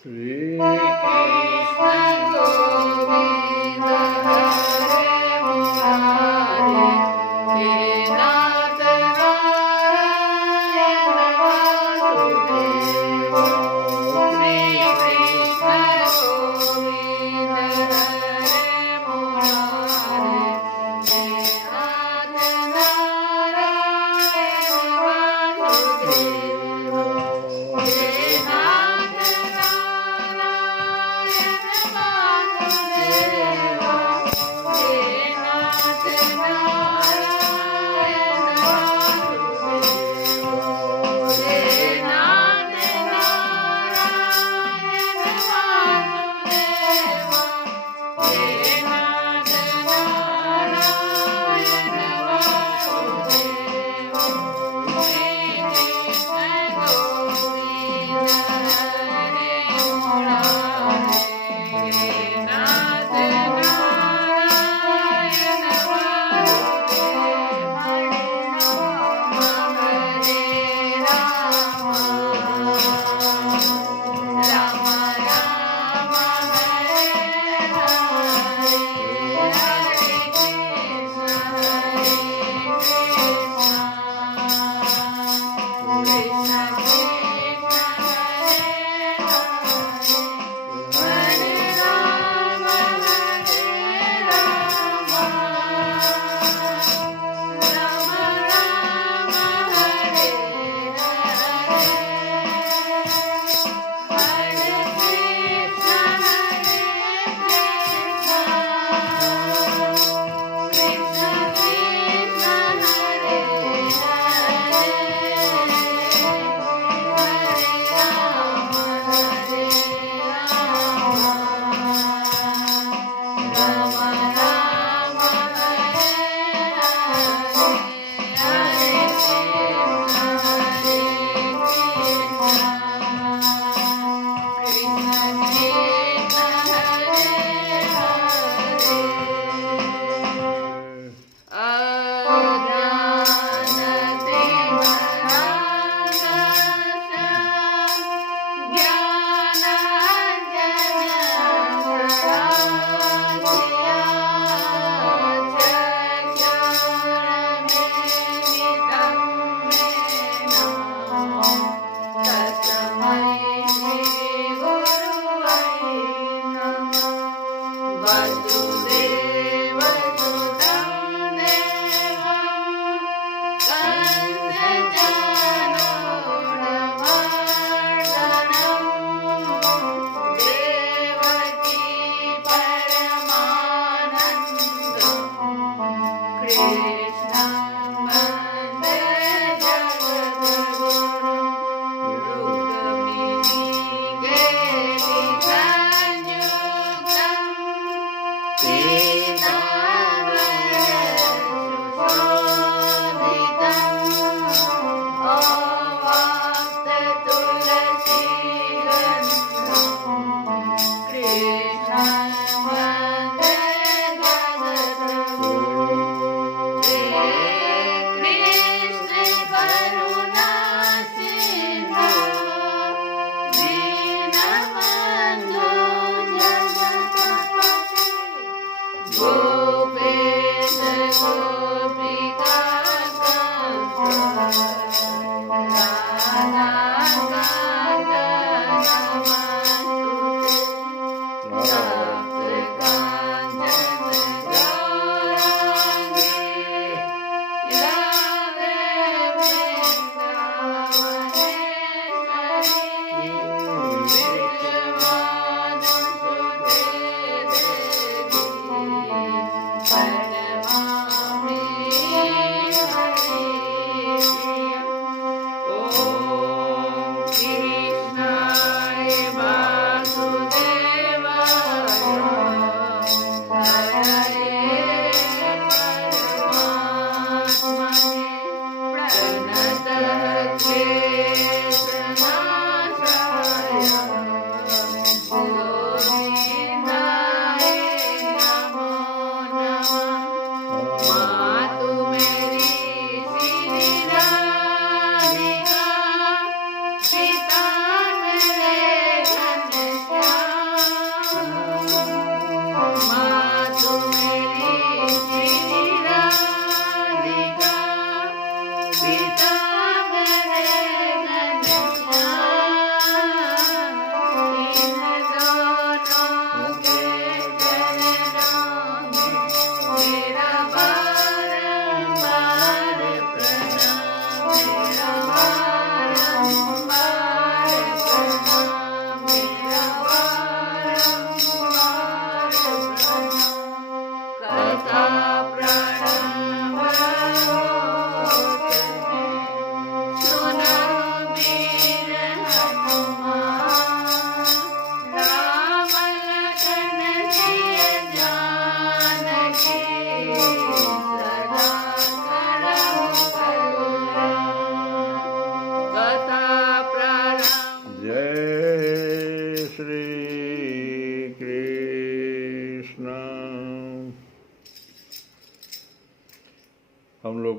Shri Krishna Govinda Hare Murari He Nath Narayana Vasudeva Shri Krishna Govinda Hare Murari He Nath Narayana Vasudeva He Nath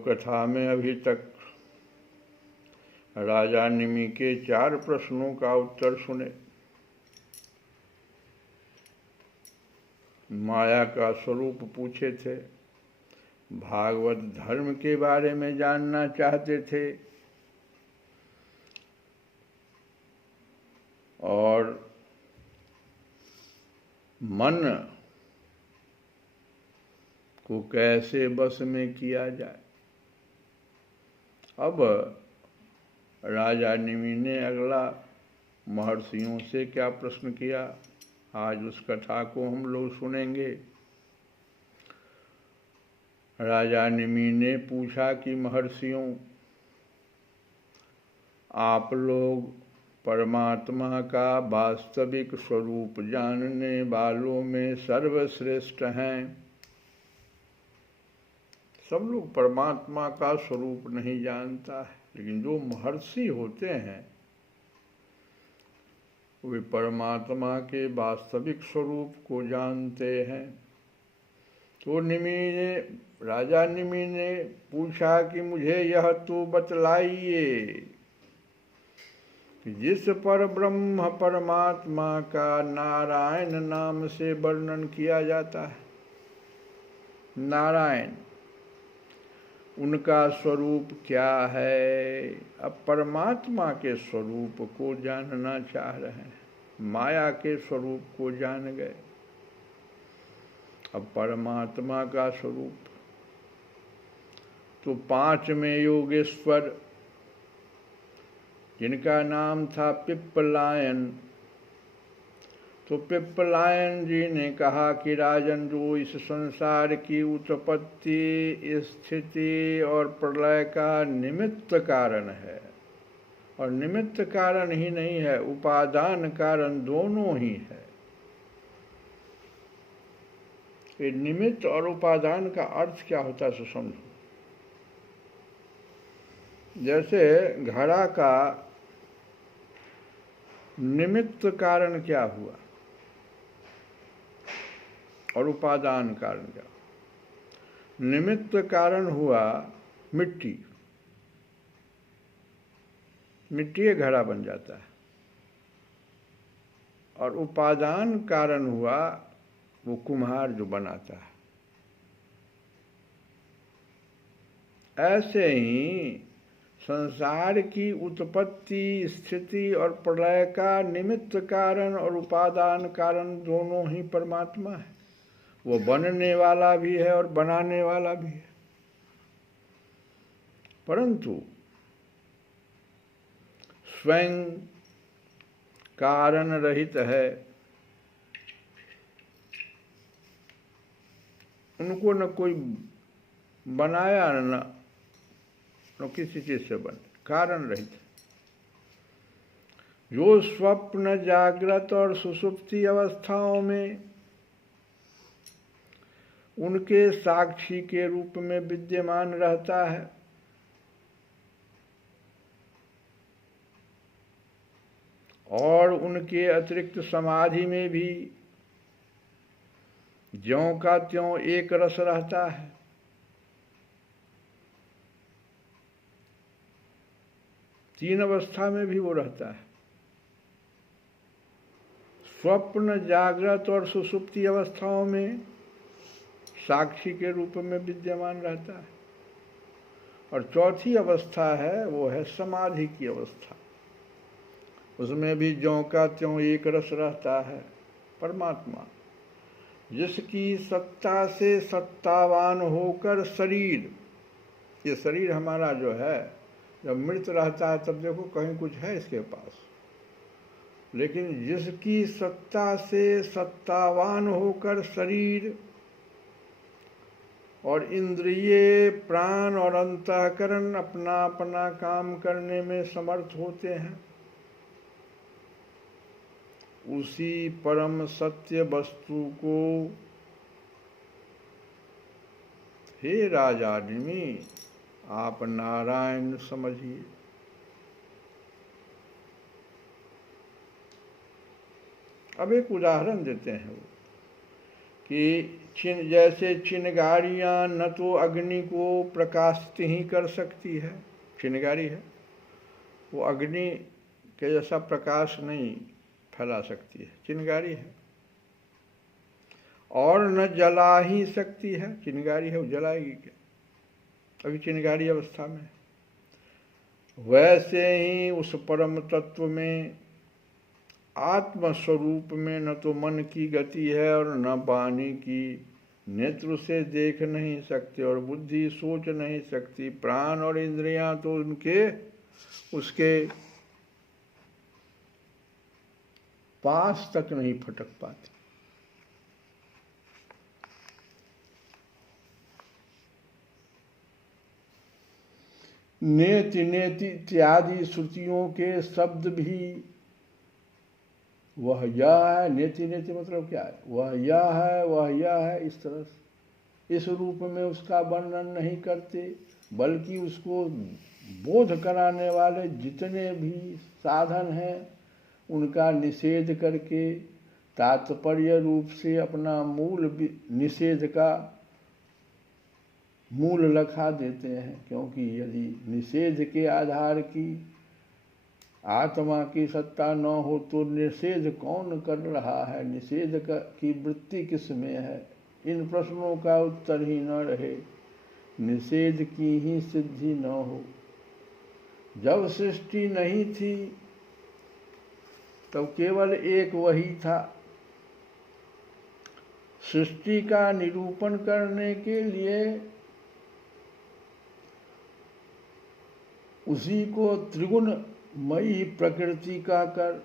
कथा में अभी तक राजा निमि के 4 प्रश्नों का उत्तर सुने। माया का स्वरूप पूछे थे, भागवत धर्म के बारे में जानना चाहते थे और मन को कैसे बस में किया जाए। अब राजा निमि ने अगला महर्षियों से क्या प्रश्न किया, आज उस कथा को हम लोग सुनेंगे। राजा निमि ने पूछा कि महर्षियों, आप लोग परमात्मा का वास्तविक स्वरूप जानने वालों में सर्वश्रेष्ठ हैं। सब लोग परमात्मा का स्वरूप नहीं जानता है, लेकिन जो महर्षि होते हैं वे परमात्मा के वास्तविक स्वरूप को जानते हैं। तो राजा निमि ने पूछा कि मुझे यह तो बतलाइए कि जिस पर ब्रह्म परमात्मा का नारायण नाम से वर्णन किया जाता है, नारायण उनका स्वरूप क्या है। अब परमात्मा के स्वरूप को जानना चाह रहे हैं, माया के स्वरूप को जान गए, अब परमात्मा का स्वरूप। तो 5 में योगेश्वर, जिनका नाम था पिप्पलायन, तो पिप्पलायन जी ने कहा कि राजन, जो इस संसार की उत्पत्ति, स्थिति और प्रलय का निमित्त कारण है, और निमित्त कारण ही नहीं है, उपादान कारण दोनों ही है। ये निमित्त और उपादान का अर्थ क्या होता है, सो समझो। जैसे घड़ा का निमित्त कारण क्या हुआ और उपादान कारण क्या। निमित्त कारण हुआ मिट्टी, मिट्टी घड़ा बन जाता है, और उपादान कारण हुआ वो कुम्हार जो बनाता है। ऐसे ही संसार की उत्पत्ति, स्थिति और प्रलय का निमित्त कारण और उपादान कारण दोनों ही परमात्मा है। वो बनने वाला भी है और बनाने वाला भी है, परंतु स्वयं कारण रहित है। उनको न कोई बनाया न किसी चीज से बने, कारण रहित। जो स्वप्न, जागृत और सुषुप्ति अवस्थाओं में उनके साक्षी के रूप में विद्यमान रहता है, और उनके अतिरिक्त समाधि में भी ज्यों का त्यों एक रस रहता है। तीन अवस्था में भी वो रहता है, स्वप्न, जागृत और सुषुप्ति अवस्थाओं में साक्षी के रूप में विद्यमान रहता है, और चौथी अवस्था है वो है समाधि की अवस्था। उसमें भी ज्यों का त्यों एक रस रहता है। परमात्मा जिसकी सत्ता से सत्तावान होकर शरीर, ये शरीर हमारा जो है जब मृत रहता है तब देखो कहीं कुछ है इसके पास, लेकिन जिसकी सत्ता से सत्तावान होकर शरीर और इंद्रिय, प्राण और अंतःकरण अपना अपना काम करने में समर्थ होते हैं, उसी परम सत्य वस्तु को हे राजा निमि आप नारायण समझिए। अब एक उदाहरण देते हैं वो कि जैसे चिनगारियाँ न तो अग्नि को प्रकाशित ही कर सकती है, चिनगारी है वो अग्नि के जैसा प्रकाश नहीं फैला सकती है, चिनगारी है, और न जला ही सकती है, चिनगारी है वो जलाएगी क्या, अभी चिनगारी अवस्था में। वैसे ही उस परम तत्व में आत्मस्वरूप में न तो मन की गति है और न वाणी की, नेत्र से देख नहीं सकते और बुद्धि सोच नहीं सकती, प्राण और इंद्रियां तो उनके उसके पास तक नहीं फटक पाती। नेति नेति इत्यादि श्रुतियों के शब्द भी वह यह है, नेति नेति मतलब क्या है, वह यह है, वह यह है, इस तरह से इस रूप में उसका वर्णन नहीं करते, बल्कि उसको बोध कराने वाले जितने भी साधन हैं उनका निषेध करके तात्पर्य रूप से अपना मूल निषेध का मूल लखा देते हैं। क्योंकि यदि निषेध के आधार की आत्मा की सत्ता न हो तो निषेध कौन कर रहा है, निषेध की वृत्ति किस में है, इन प्रश्नों का उत्तर ही न रहे, निषेध की ही सिद्धि न हो। जब सृष्टि नहीं थी तब केवल एक वही था। सृष्टि का निरूपण करने के लिए उसी को त्रिगुणमयी प्रकृति का कर,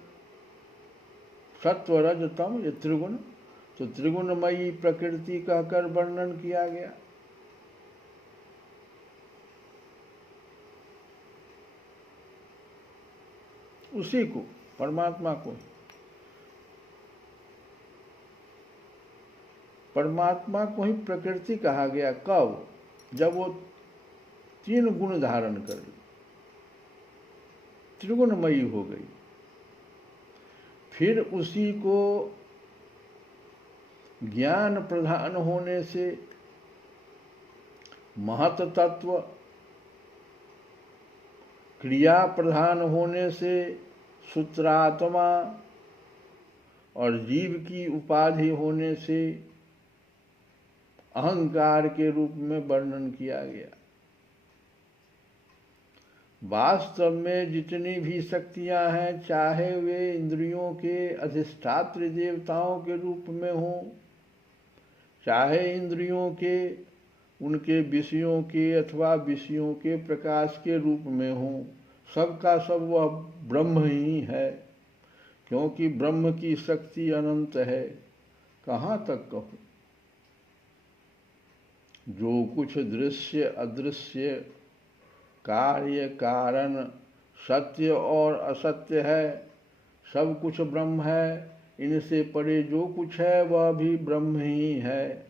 सत्व रज तम ये त्रिगुण, तो त्रिगुणमयी प्रकृति का कर वर्णन किया गया। उसी को, परमात्मा को, परमात्मा को ही प्रकृति कहा गया। कब? जब वो तीन गुण धारण कर ली, त्रिगुणमयी हो गई, फिर उसी को ज्ञान प्रधान होने से महत तत्व, क्रिया प्रधान होने से सूत्रात्मा और जीव की उपाधि होने से अहंकार के रूप में वर्णन किया गया। वास्तव में जितनी भी शक्तियां हैं, चाहे वे इंद्रियों के अधिष्ठात्र देवताओं के रूप में हों, चाहे इंद्रियों के उनके विषयों के अथवा विषयों के प्रकाश के रूप में हों, सबका सब वह ब्रह्म ही है। क्योंकि ब्रह्म की शक्ति अनंत है, कहाँ तक कहूँ। जो कुछ दृश्य अदृश्य, कार्य कारण, सत्य और असत्य है, सब कुछ ब्रह्म है। इनसे परे जो कुछ है वह भी ब्रह्म ही है।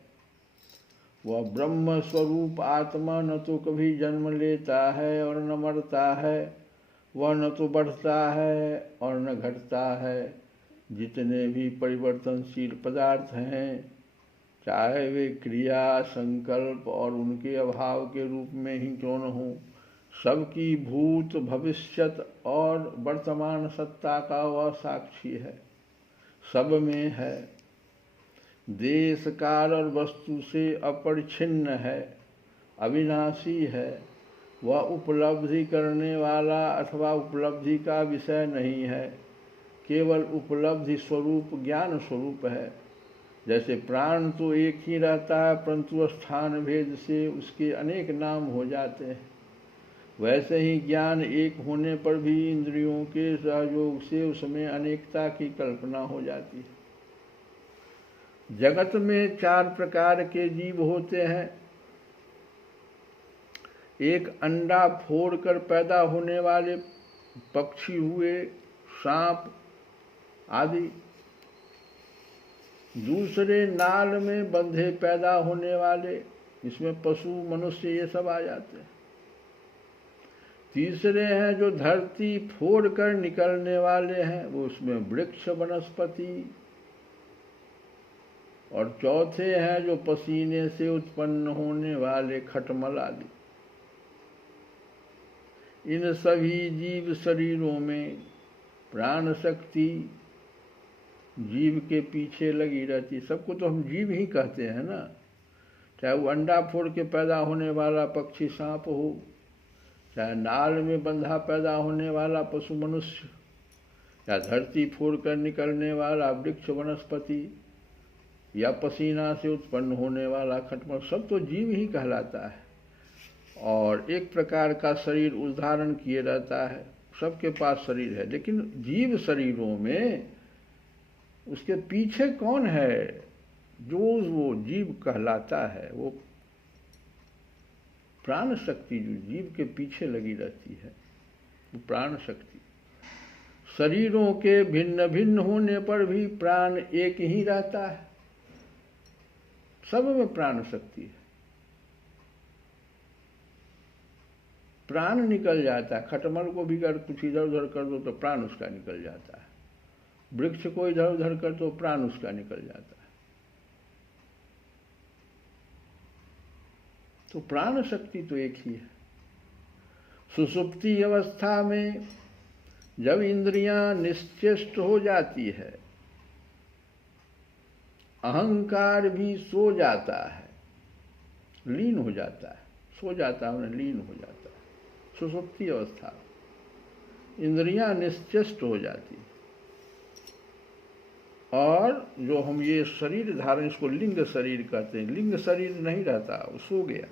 वह ब्रह्म स्वरूप आत्मा न तो कभी जन्म लेता है और न मरता है, वह न तो बढ़ता है और न घटता है। जितने भी परिवर्तनशील पदार्थ हैं, चाहे वे क्रिया, संकल्प और उनके अभाव के रूप में ही क्यों न हों, सबकी भूत, भविष्यत और वर्तमान सत्ता का वह साक्षी है, सब में है। देश काल और वस्तु से अपरिच्छिन्न है, अविनाशी है। वह उपलब्धि करने वाला अथवा उपलब्धि का विषय नहीं है, केवल उपलब्धि स्वरूप ज्ञान स्वरूप है। जैसे प्राण तो एक ही रहता है, परंतु स्थान भेद से उसके अनेक नाम हो जाते हैं, वैसे ही ज्ञान एक होने पर भी इंद्रियों के सहयोग से उसमें अनेकता की कल्पना हो जाती है। जगत में चार प्रकार के जीव होते हैं। एक अंडा फोड़कर पैदा होने वाले पक्षी हुए, सांप आदि। दूसरे नाल में बंधे पैदा होने वाले, इसमें पशु, मनुष्य ये सब आ जाते हैं। तीसरे हैं जो धरती फोड़कर निकलने वाले हैं, वो उसमें वृक्ष, वनस्पति और चौथे हैं जो पसीने से उत्पन्न होने वाले खटमल आदि। इन सभी जीव शरीरों में प्राण शक्ति जीव के पीछे लगी रहती। सबको तो हम जीव ही कहते हैं ना, चाहे वो अंडा फोड़ के पैदा होने वाला पक्षी सांप हो, चाहे नाल में बंधा पैदा होने वाला पशु मनुष्य, या धरती फोड़ कर निकलने वाला वृक्ष वनस्पति, या पसीना से उत्पन्न होने वाला खटमल, सब तो जीव ही कहलाता है। और एक प्रकार का शरीर उदाहरण किए रहता है, सबके पास शरीर है, लेकिन जीव शरीरों में उसके पीछे कौन है जो वो जीव कहलाता है? वो प्राण शक्ति जो जीव के पीछे लगी रहती है, वो प्राण शक्ति। शरीरों के भिन्न भिन्न होने पर भी प्राण एक ही रहता है, सब में प्राण शक्ति है। प्राण निकल जाता है, खटमल को भी अगर कुछ इधर उधर कर दो तो प्राण उसका निकल जाता है, वृक्ष को इधर उधर कर दो प्राण उसका निकल जाता है। तो प्राण शक्ति तो एक ही है। सुषुप्ति अवस्था में जब इंद्रियां निश्चेष्ट हो जाती है, अहंकार भी सो जाता है, लीन हो जाता है, सो जाता है, लीन हो जाता है। सुषुप्ति अवस्था इंद्रियां निश्चेष्ट हो जाती, और जो हम ये शरीर धारण, इसको लिंग शरीर कहते हैं, लिंग शरीर नहीं रहता, वो सो गया।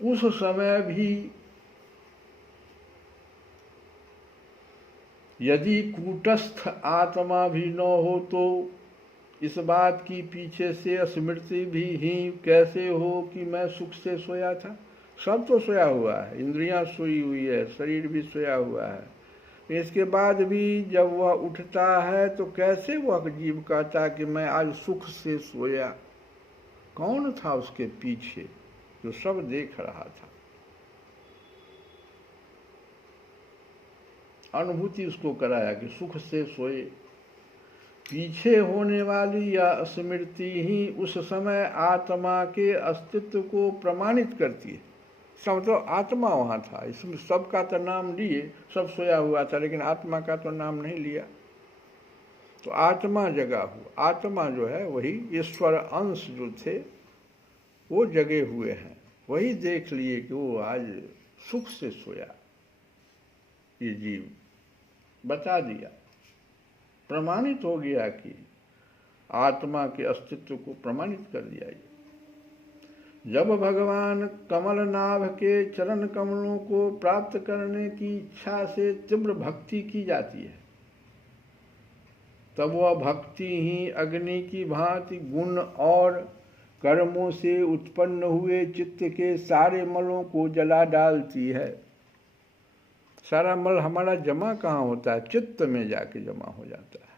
उस समय भी यदि कूटस्थ आत्मा भी न हो तो इस बात की पीछे से स्मृति भी ही कैसे हो कि मैं सुख से सोया था? सब तो सोया हुआ है, इंद्रियां सोई हुई है, शरीर भी सोया हुआ है। इसके बाद भी जब वह उठता है तो कैसे वह जीव कहता कि मैं आज सुख से सोया? कौन था उसके पीछे जो सब देख रहा था? अनुभूति उसको कराया कि सुख से सोए। पीछे होने वाली यह स्मृति ही उस समय आत्मा के अस्तित्व को प्रमाणित करती है। इसका मतलब आत्मा वहाँ था, इसमें सबका तो नाम लिए, सब सोया हुआ था, लेकिन आत्मा का तो नाम नहीं लिया। तो आत्मा जगा हुआ, आत्मा जो है वही ईश्वर अंश जो थे वो जगे हुए हैं, वही देख लिए कि वो आज सुख से सोया। ये जीव बता दिया, प्रमाणित हो गया कि आत्मा के अस्तित्व को प्रमाणित कर दिया। जब भगवान कमलनाभ के चरण कमलों को प्राप्त करने की इच्छा से तीव्र भक्ति की जाती है, तब वह भक्ति ही अग्नि की भांति गुण और कर्मों से उत्पन्न हुए चित्त के सारे मलों को जला डालती है। सारा मल हमारा जमा कहाँ होता है? चित्त में जाके जमा हो जाता है,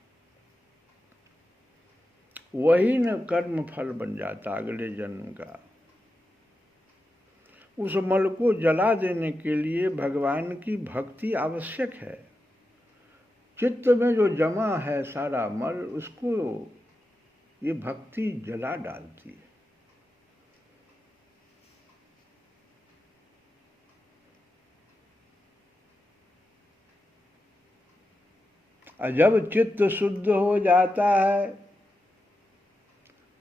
वही न कर्म फल बन जाता अगले जन्म का। उस मल को जला देने के लिए भगवान की भक्ति आवश्यक है। चित्त में जो जमा है सारा मल, उसको ये भक्ति जला डालती है। और जब चित्त शुद्ध हो जाता है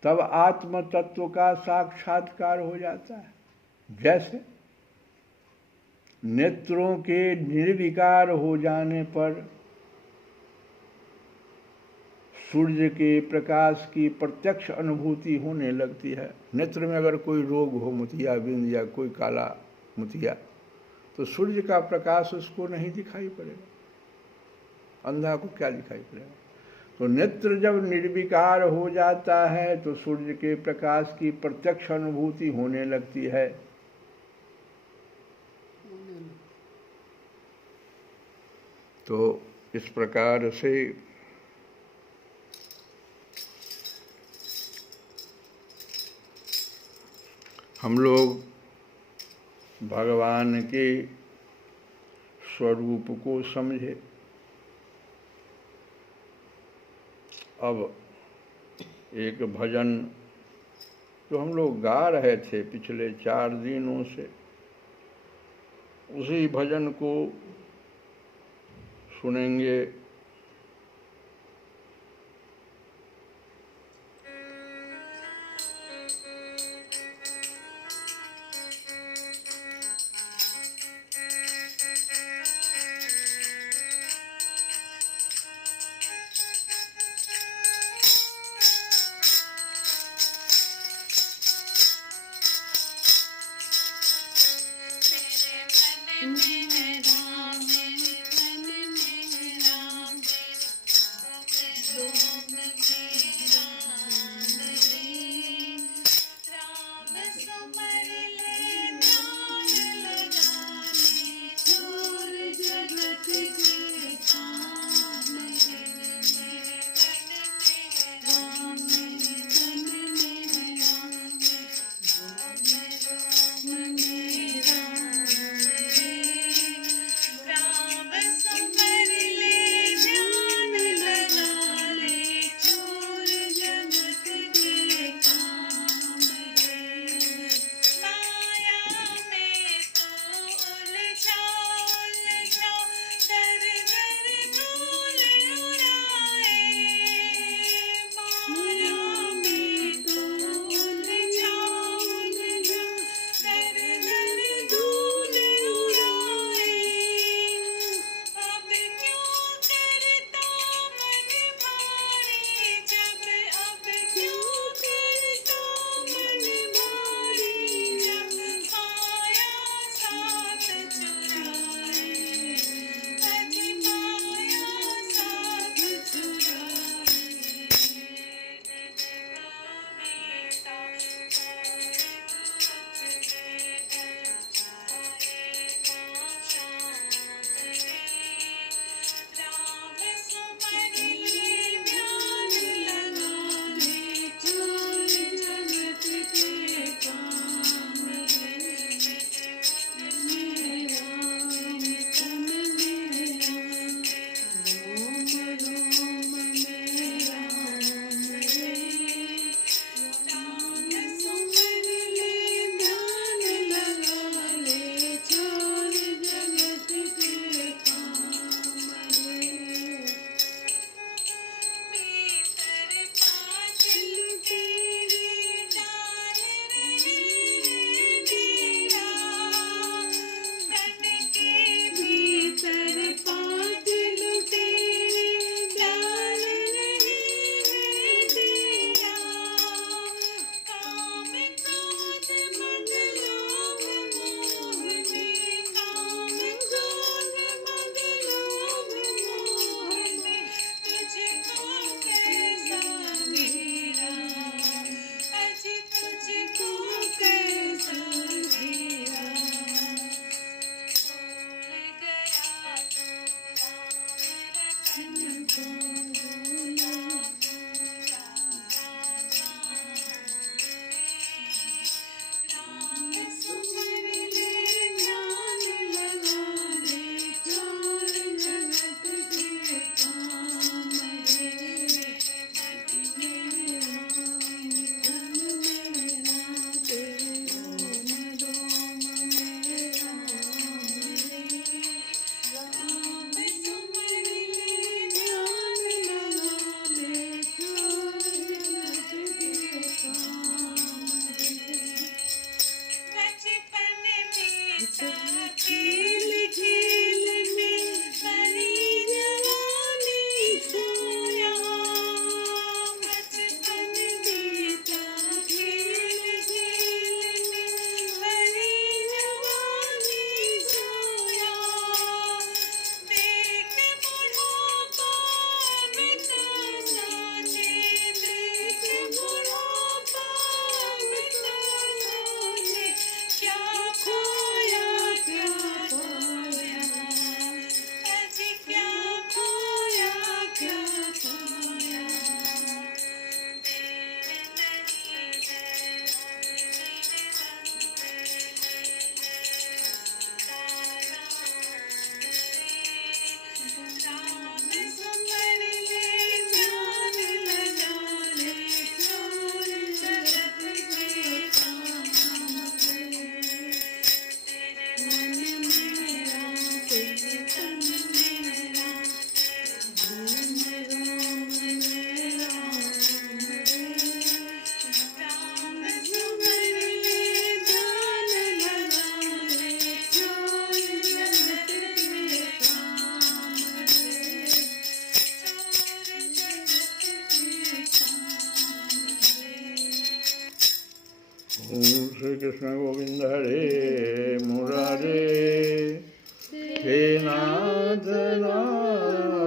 तब आत्म तत्व का साक्षात्कार हो जाता है। जैसे नेत्रों के निर्विकार हो जाने पर सूर्य के प्रकाश की प्रत्यक्ष अनुभूति होने लगती है। नेत्र में अगर कोई रोग हो, मोतिया बिंद या कोई काला मोतिया, तो सूर्य का प्रकाश उसको नहीं दिखाई पड़ेगा, अंधा को क्या दिखाई पड़ेगा? तो नेत्र जब निर्विकार हो जाता है तो सूर्य के प्रकाश की प्रत्यक्ष अनुभूति होने लगती है। तो इस प्रकार से हम लोग भगवान के स्वरूप को समझे। अब एक भजन जो हम लोग गा रहे थे पिछले 4 दिनों से, उसी भजन को सुनेंगे। मेरे मन में राम, मेरे मन में राम। कृष्ण गोविंद हरे मुरारे, हे नाथ नारायण